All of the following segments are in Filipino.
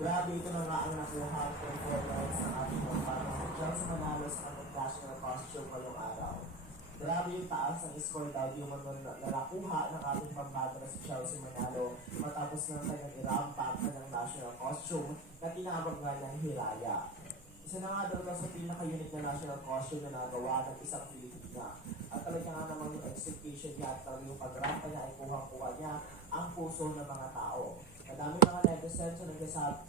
Grabe ito na nga ang nakuha ang performance ng ating pagpapang si Chelsea Manalo sa kanyang national costume ngayong araw. Grabe yung taas ng score daw yung nakuha ng ating pambata na si Chelsea Manalo matapos ng kanyang irampa ang kanyang national costume na tinawag nga niyang Hiraya. Isa na nga daw sa pinaka-unique na national costume na nagawa ng isang Pilipina. At talaga nga namang yung execution niya at talaga yung pagrampa niya ay kuha-kuha niya ang puso ng mga tao. Madami mga netizens na nagsasabi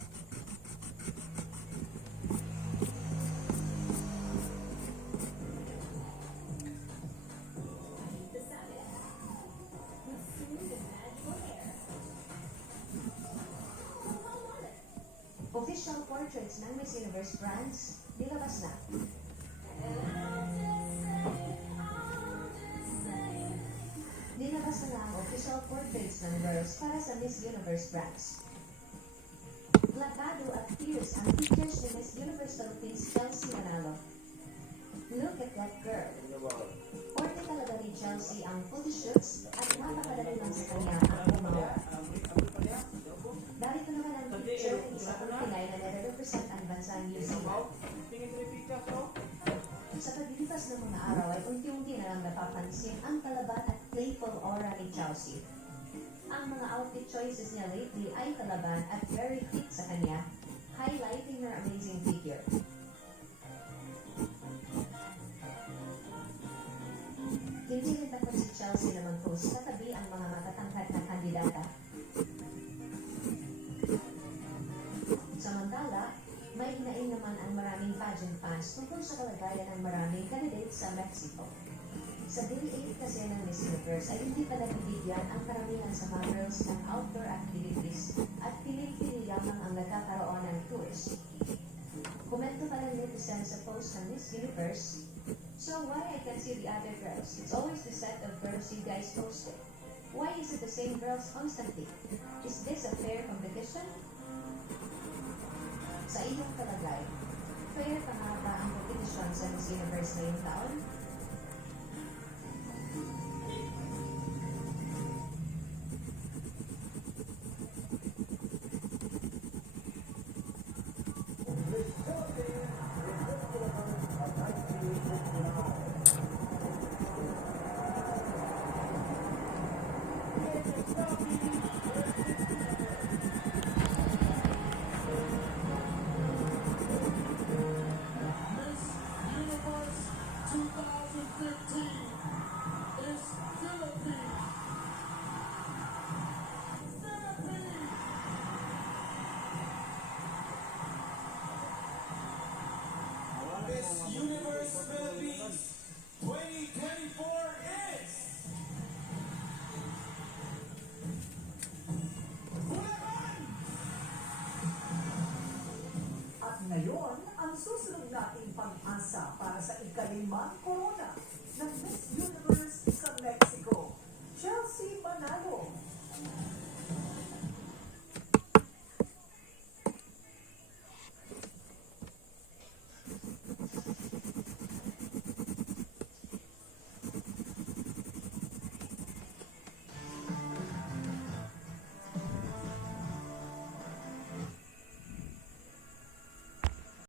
Official portraits ng Miss Universe France, nilabas na. Nilabas na ang official portraits ng girls para sa Miss Universe France. Plakado at fierce ang features ni Miss Universe Philippines Chelsea Manalo. Look at that girl. Forte talaga ni Chelsea ang photoshoots at napakadali lang sa kanya ang gumawa. Narito naman ang picture ng isa pang Pinay na nare-represent ang bansang New Zealand. Sa paglilipas ng mga araw ay unti-unti na lang napapansin ang kalaban at playful aura ni Chelsea. Ang mga outfit choices niya lately ay kalaban at very fit sa kanya, highlighting her amazing figure. Hindi rin takot si Chelsea na mag-post katabi ang mga matatangkad na kandidata. Samantala, may hinaing naman ang maraming pageant fans tungkol sa kalagayan ng maraming candidates sa Mexico. Sa Day 8 kasi ng Miss Universe ay hindi pa nabibigyan ang karamihan sa mga girls ng outdoor activities at pinili-pili lamang ang nagkakaroon ng tours. Komento pa ng netizen sa post ng Miss Universe, "So why I can see the other girls? It's always the set of girls you guys posted. Why is it the same girls constantly? Is this a fair competition?" Sa iyong palagay, fair pa nga ba ang kompetisyon sa Miss Universe ngayong taon? Miss Universe Philippines 2024 is Bulacan! At ngayon, ang susunod nating pag-asa para sa ika-5